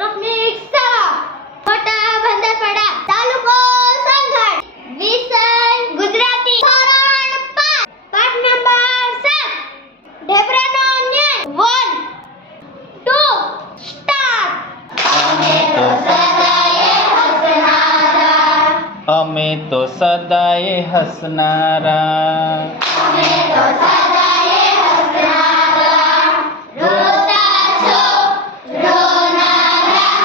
પ્રાથમિક શાળા મોટા બંદરપડા તાલુકો સંઘાડ વિષય ગુજરાતી ધોરણ 5 પાઠ નંબર 7 ઢેબરાનો ન્યાય 1 2 સ્ટાર્ટ અમે તો સદાય હસનારા રોતા છો રોનારા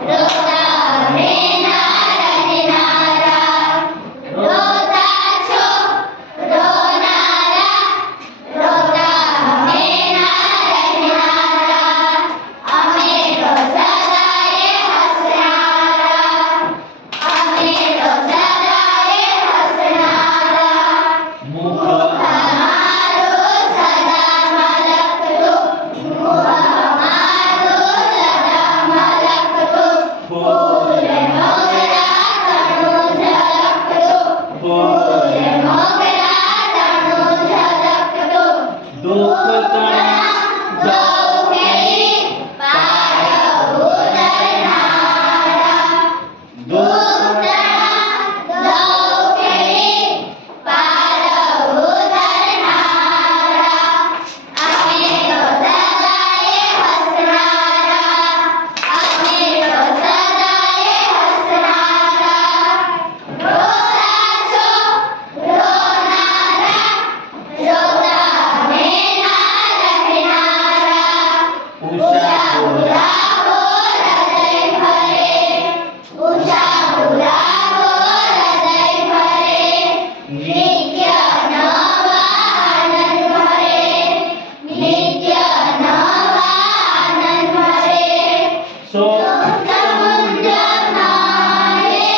રોતા રહેનારા રહેનારા રોતા છો રોનારા રોતા રહેનારા રહેનારા અમે તો સદાય હસનારા અમે તો સદાય હસનારા મુખ અમારો સદા મલકતો મુખ અમારો સદા મલકતો ફૂલ મોગરા તણું ઝલકતો ફૂલ મોગરા તણું ઝલકતો દુઃખ તણા ગૌરી પાર ઉતરનારા દુઃખ ગૌરી પાર ઉતરનારા અમે તો સદાય હસનારા અમે તો સદાય હસનારા રોતા છો રોનારા રોતા રહેનારા રહેનારા ઉષા ગુલાબો હૃદય ભરે ઉષા ગુલાબો હૃદય ભરે નિત્ય નવા આનંદ ભરે નિત્ય નવા આનંદ ભરે સમુદ્ર મારે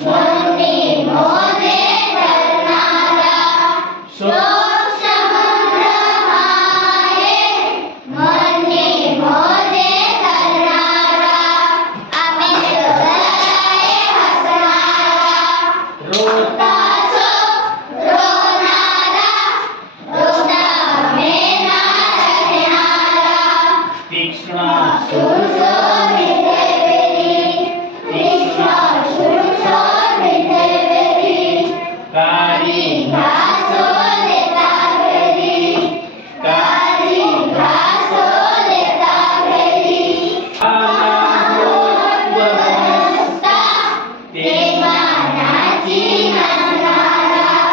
મનની મોજે કરનારા શોક સમુદ્ર મારે મનની મોજે કરનારા અમે તો સદાય હસનારા રોતા છો રોનારા રોતા રહેનારા રહેનારા તીક્ષ્ણ સુરસો નિધેવેરી તીક્ષ્ણ સુરસો નિધેવેરી કાળી ઘાસો લેતા ઘેરી કાળી ઘાસો લેતા ઘેરી વરસતા તેમાં નાચી નાચનારા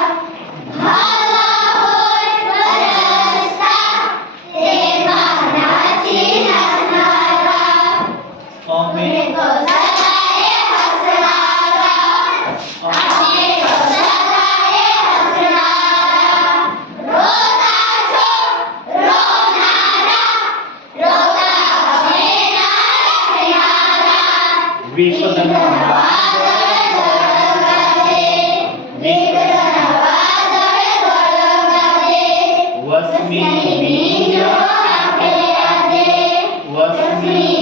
ભાલા હોય વરસતા તેમાં નાચી નાચનારા અમે અમે તો સદાય હસનારા અમે તો સદાય હસનારા રોતા છો રોનારા રોતા રહેનારા રહેનારા વિપદના વાદળ વળગાડે વિપદના વાદળ વળગાડે વસમી બીજો આંખે આજે વસમી